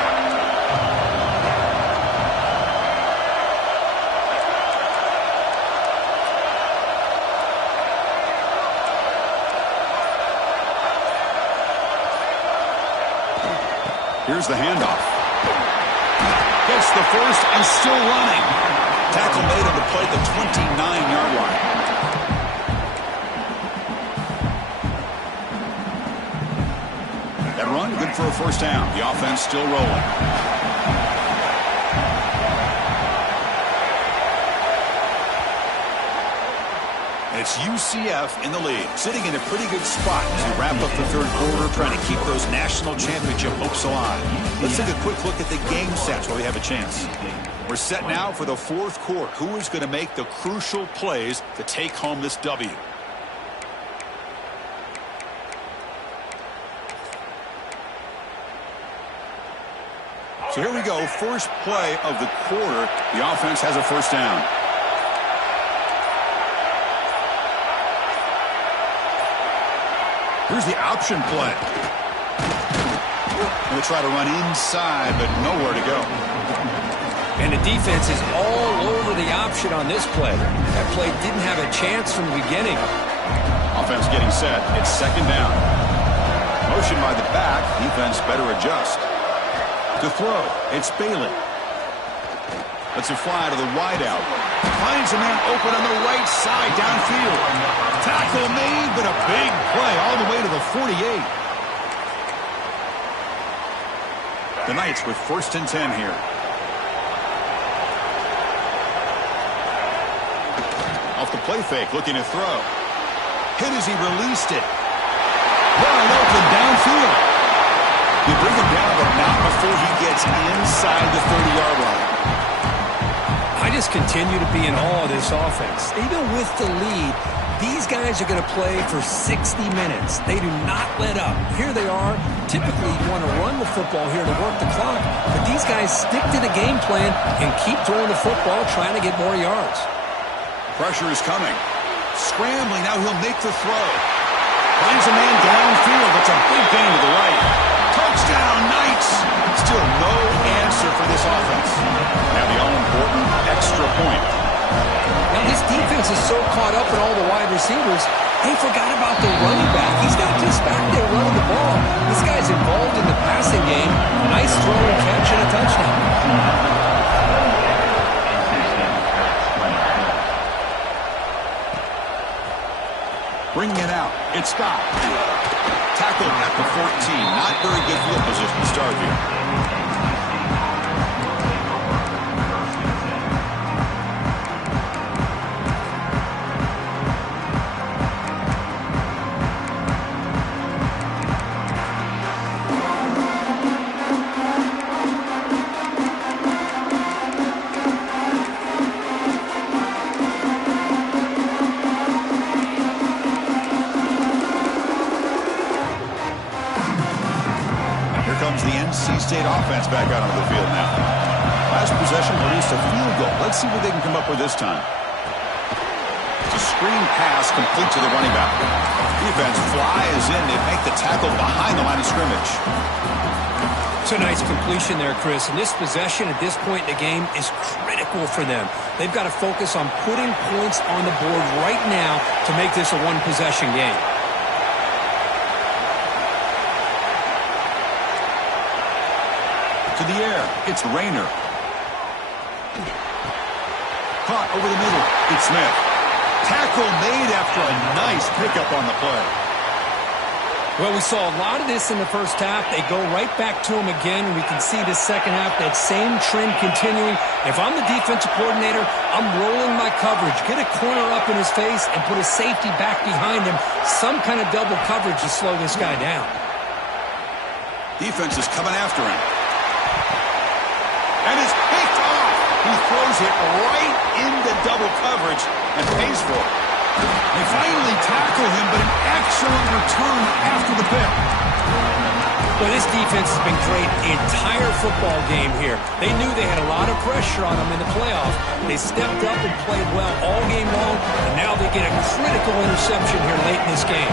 Here's the handoff. Gets the first and still running. Tackle made on the play at the 29-yard line. That run, good for a first down. The offense still rolling. It's UCF in the lead, sitting in a pretty good spot as we wrap up the 3rd quarter, trying to keep those national championship hopes alive. Let's take a quick look at the game stats while we have a chance. We're set now for the 4th quarter. Who is going to make the crucial plays to take home this W? So here we go, first play of the quarter. The offense has a first down. Here's the option play. They'll try to run inside, but nowhere to go. And the defense is all over the option on this play. That play didn't have a chance from the beginning. Offense getting set. It's second down. Motion by the back. Defense better adjust. To throw, it's Bailey. Lets it fly to the wideout. Finds a man open on the right side downfield. Tackle made, but a big play all the way to the 48. The Knights with first and 10 here. Off the play fake, looking to throw. Hit as he released it. Wide open downfield. You bring him down, but not before he gets inside the 30-yard line. I just continue to be in awe of this offense. Even with the lead, these guys are going to play for 60 minutes. They do not let up. Here they are. Typically, you want to run the football here to work the clock, but these guys stick to the game plan and keep throwing the football, trying to get more yards. Pressure is coming. Scrambling, now he'll make the throw. Finds a man downfield. That's a big gain to the right. Touchdown, Knights! Still no answer for this offense. Now the all-important extra point. Now this defense is so caught up in all the wide receivers, they forgot about the running back. He's not just back there running the ball. This guy's involved in the passing game. Nice throw and catch and a touchdown. Bringing it out. It's Scott. Tackled at the 14. Not very good field position to start here. The NC State offense back out onto the field now. Last possession produced a field goal. Let's see what they can come up with this time. It's a screen pass complete to the running back. Defense flies in. They make the tackle behind the line of scrimmage. It's a nice completion there, Chris. And this possession at this point in the game is critical for them. They've got to focus on putting points on the board right now to make this a one-possession game. To the air, it's Rayner. Caught over the middle, it's Smith. Tackle made after a nice pickup on the play. Well, we saw a lot of this in the first half. They go right back to him again. We can see the second half, that same trend continuing. If I'm the defensive coordinator, I'm rolling my coverage. Get a corner up in his face and put a safety back behind him. Some kind of double coverage to slow this guy down. Defense is coming after him. And it's picked off. He throws it right into double coverage and pays for it. They finally tackle him, but an excellent return after the pick. Well, this defense has been great the entire football game here. They knew they had a lot of pressure on them in the playoffs. They stepped up and played well all game long, and now they get a critical interception here late in this game.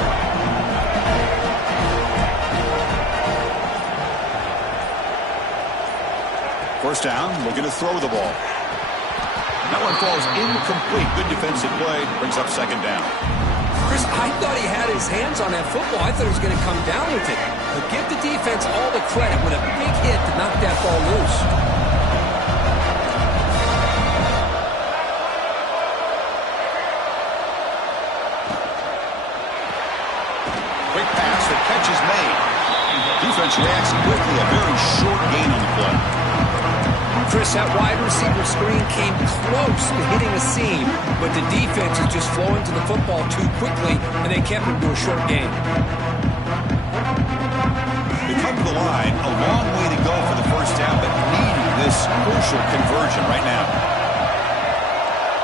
First down, looking to throw the ball. That one falls incomplete. Good defensive play, brings up second down. Chris, I thought he had his hands on that football. I thought he was going to come down with it. But give the defense all the credit with a big hit to knock that ball loose. Quick pass, the catch is made. Defense reacts quickly, a very short gain on the play. Chris, that wide receiver screen came close to hitting a seam, but the defense is just flowing to the football too quickly, and they kept him to a short gain. They come to the line, a long way to go for the first down, but needing this crucial conversion right now.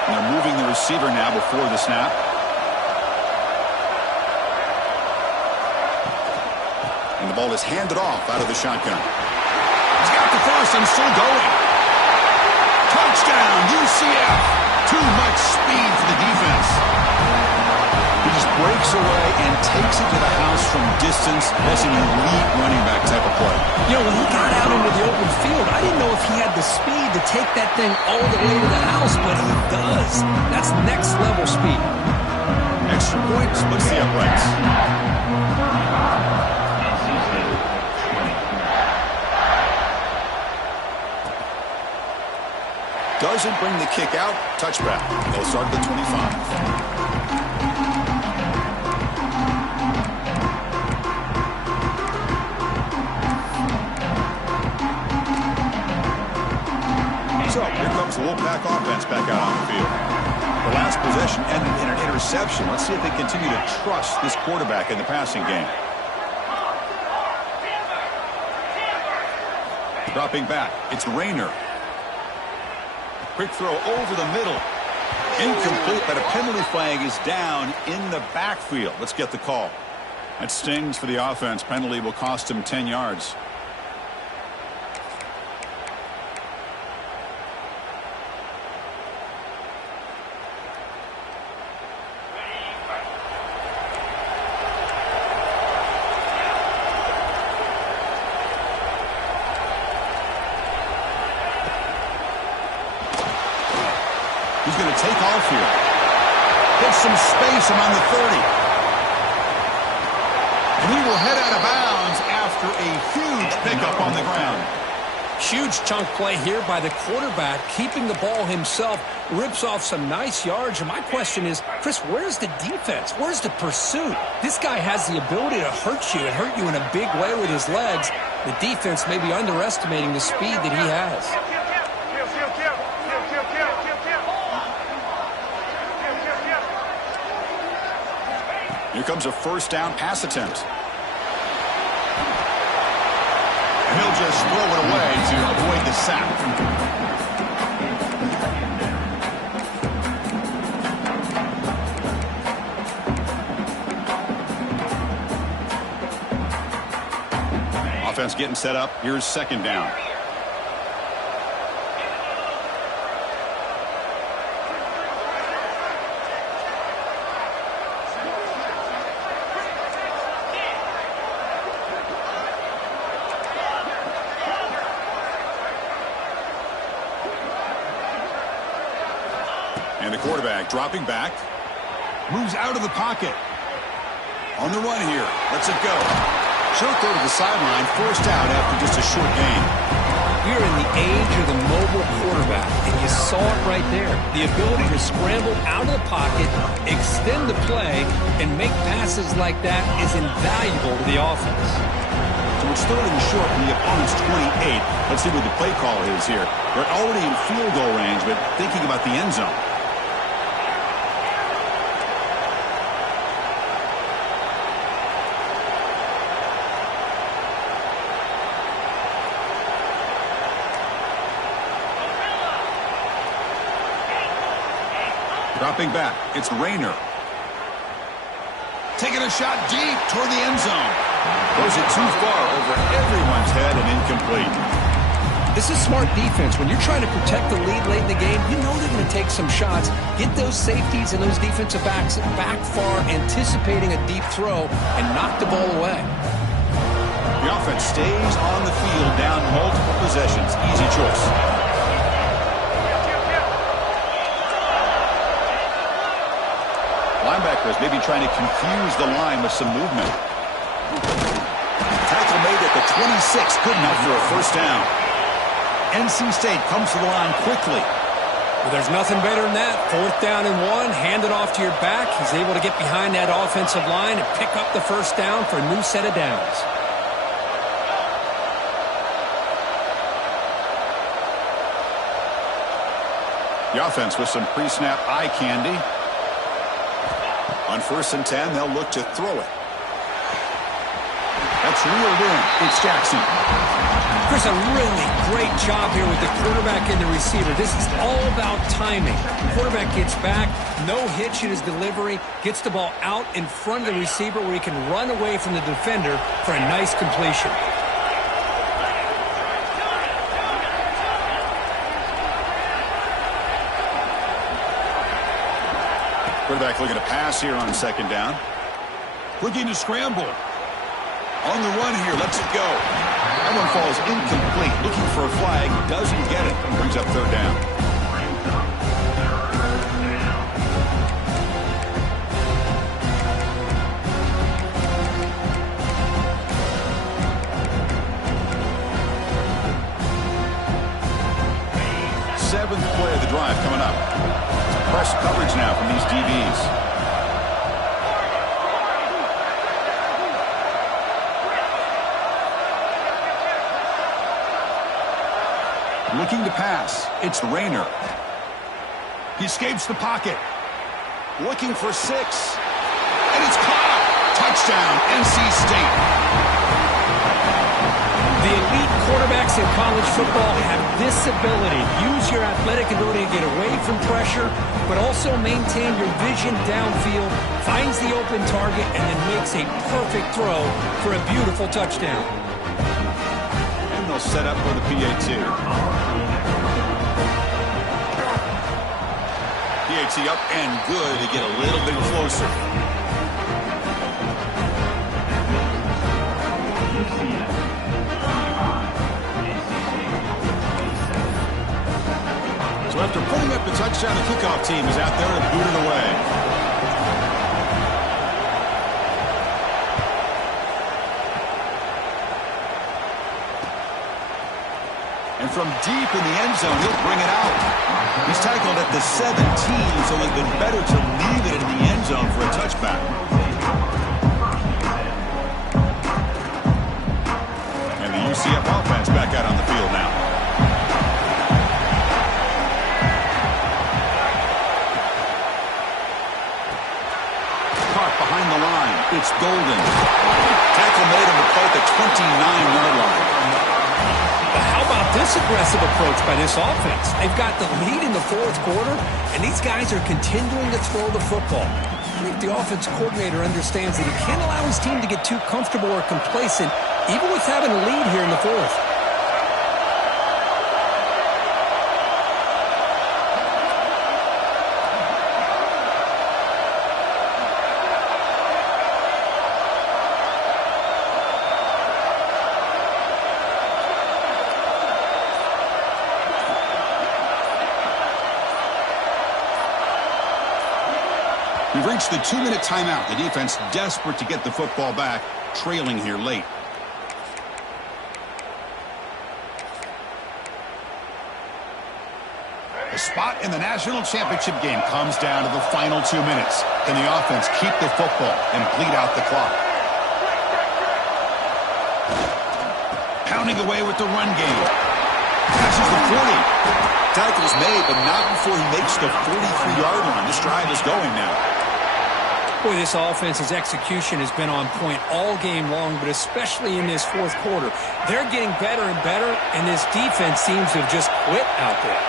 And they're moving the receiver now before the snap. And the ball is handed off out of the shotgun. He's got Back to first and still going. Touchdown, UCF. Too much speed for the defense. He just breaks away and takes it to the house from distance. That's an elite running back type of play. You know, when he got out into the open field, I didn't know if he had the speed to take that thing all the way to the house, but he does. That's next level speed. Extra points, looks the uprights. Doesn't bring the kick out. Touchback. They'll start at the 25. So here comes the Wolfpack offense back out on the field. The last possession ended in an interception. Let's see if they continue to trust this quarterback in the passing game. Dropping back. It's Rayner. Quick throw over the middle. Incomplete, but a penalty flag is down in the backfield. Let's get the call. That stings for the offense. Penalty will cost him 10 yards. He's going to take off here. Get some space around the 30. And he will head out of bounds after a huge pickup on the ground. Huge chunk play here by the quarterback, keeping the ball himself, rips off some nice yards. And my question is, Chris, where's the defense? Where's the pursuit? This guy has the ability to hurt you and hurt you in a big way with his legs. The defense may be underestimating the speed that he has. Here comes a first down pass attempt. And he'll just throw it away to avoid the sack. Offense getting set up. Here's second down. And the quarterback dropping back. Moves out of the pocket. On the run here. Lets it go. Short throw to the sideline. Forced out after just a short gain. We're in the age of the mobile quarterback, and you saw it right there. The ability to scramble out of the pocket, extend the play, and make passes like that is invaluable to the offense. So it's third and short from the opponent's 28. Let's see what the play call is here. They're already in field goal range, but thinking about the end zone. Dropping back, it's Rayner. Taking a shot deep toward the end zone. Throws it too far over everyone's head and incomplete. This is smart defense. When you're trying to protect the lead late in the game, you know they're going to take some shots. Get those safeties and those defensive backs back far, anticipating a deep throw, and knock the ball away. The offense stays on the field down multiple possessions. Easy choice. Linebackers maybe trying to confuse the line with some movement. Tackle made at the 26. Good enough for a first down. NC State comes to the line quickly. Well, there's nothing better than that. Fourth down and 1. Hand it off to your back. He's able to get behind that offensive line and pick up the first down for a new set of downs. The offense with some pre-snap eye candy. On 1st and 10, they'll look to throw it. That's reeled in. It's Jackson. Chris, a really great job here with the quarterback and the receiver. This is all about timing. The quarterback gets back, no hitch in his delivery, gets the ball out in front of the receiver where he can run away from the defender for a nice completion. Quarterback looking to pass here on second down. Looking to scramble. On the run here, lets it go. That one falls incomplete. Looking for a flag, doesn't get it. Brings up third down. Seventh play of the drive coming up. Press coverage now from these DBs. Looking to pass. It's Rayner. He escapes the pocket. Looking for 6. And it's caught. Touchdown, NC State. The elite quarterbacks in college football have this ability. Use your athletic ability to get away from pressure, but also maintain your vision downfield, finds the open target, and then makes a perfect throw for a beautiful touchdown. And they'll set up for the PAT. PAT up and good to get a little bit closer. So after putting up the touchdown, the kickoff team is out there to boot it away. And from deep in the end zone, he'll bring it out. He's tackled at the 17, so it'd been better to leave it in the end zone for a touchback. And the UCF offense back out on the field now. Caught behind the line. It's Golden. Tackle made him at the 29-yard line. How about this aggressive approach by this offense? They've got the lead in the fourth quarter, and these guys are continuing to throw the football. I think the offense coordinator understands that he can't allow his team to get too comfortable or complacent, even with having a lead here in the fourth. We've reached the 2-minute timeout. The defense desperate to get the football back, trailing here late. The spot in the national championship game comes down to the final 2 minutes. Can the offense keep the football and bleed out the clock? Pounding away with the run game. Passes the 40. Tackle's made, but not before he makes the 43-yard line. This drive is going now. Boy, this offense's execution has been on point all game long, but especially in this fourth quarter. They're getting better and better, and this defense seems to have just quit out there.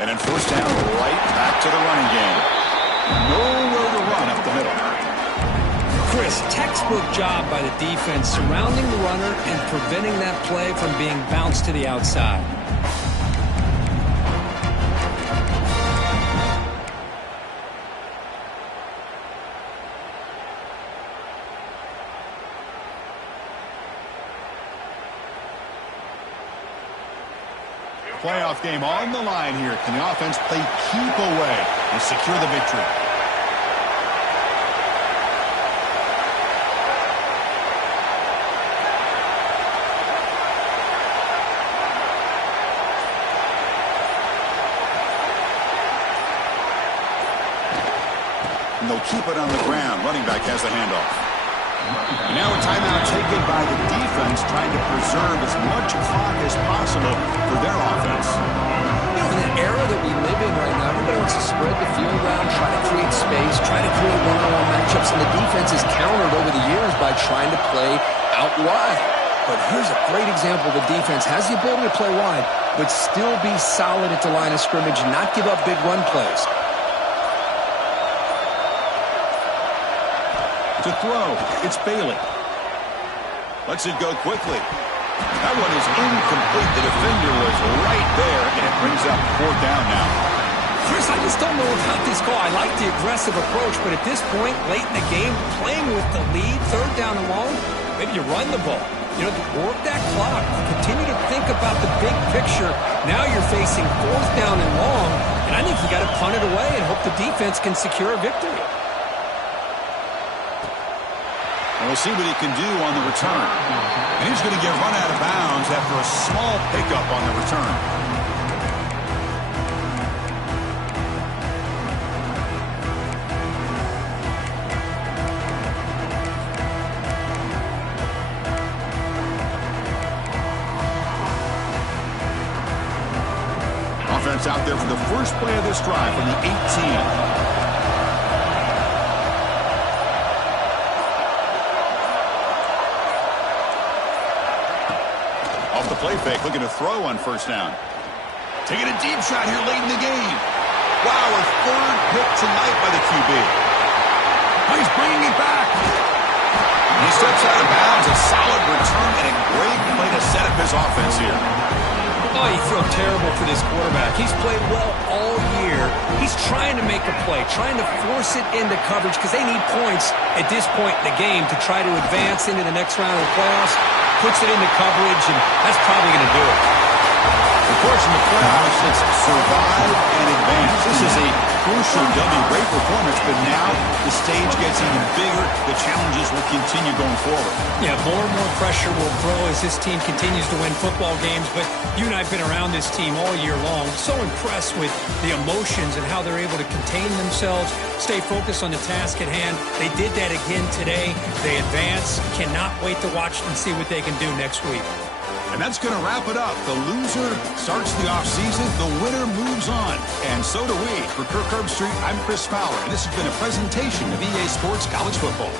And then first down, right back to the running game. Nowhere to run up the middle. Chris, textbook job by the defense surrounding the runner and preventing that play from being bounced to the outside. Playoff game on the line here. Can the offense play keep away and secure the victory? And they'll keep it on the ground. Running back has the handoff. And now a timeout taken by the defense, trying to preserve as much clock as possible for their offense. You know, in an era that we live in right now, everybody wants to spread the field around, try to create space, try to create one-on-one matchups, and the defense is countered over the years by trying to play out wide. But here's a great example. The defense has the ability to play wide, but still be solid at the line of scrimmage and not give up big run plays. To throw, it's Bailey. Lets it go quickly. That one is incomplete. The defender was right there, and it brings up 4th down now. Chris, I just don't know about this call. I like the aggressive approach, but at this point, late in the game, playing with the lead, 3rd down and long, maybe you run the ball. You know, work that clock. Continue to think about the big picture. Now you're facing 4th down and long, and I think you got to punt it away and hope the defense can secure a victory. And we'll see what he can do on the return. And he's going to get run out of bounds after a small pickup on the return. Offense out there for the first play of this drive from the 18. The play fake, looking to throw on 1st down. Taking a deep shot here late in the game. Wow, a 3rd pick tonight by the QB. Oh, he's bringing it back. He steps out of bounds. A solid return and a great play to set up his offense here. Oh, you feel terrible for this quarterback. He's played well all year. He's trying to make a play, trying to force it into coverage because they need points at this point in the game to try to advance into the next round of the playoffs. Puts it into coverage, and that's probably going to do it. Of course, in the playoffs, it's survive and advance. This is a crucial W. Great performance, but now the stage gets even bigger. The challenges will continue going forward. Yeah, more and more pressure will grow as this team continues to win football games, but you and I have been around this team all year long. So impressed with the emotions and how they're able to contain themselves, stay focused on the task at hand. They did that again today. They advance. Cannot wait to watch and see what they can do next week. And that's going to wrap it up. The loser starts the offseason. The winner moves on. And so do we. For Kirk Herbstreit, I'm Chris Fowler. And this has been a presentation of EA Sports College Football.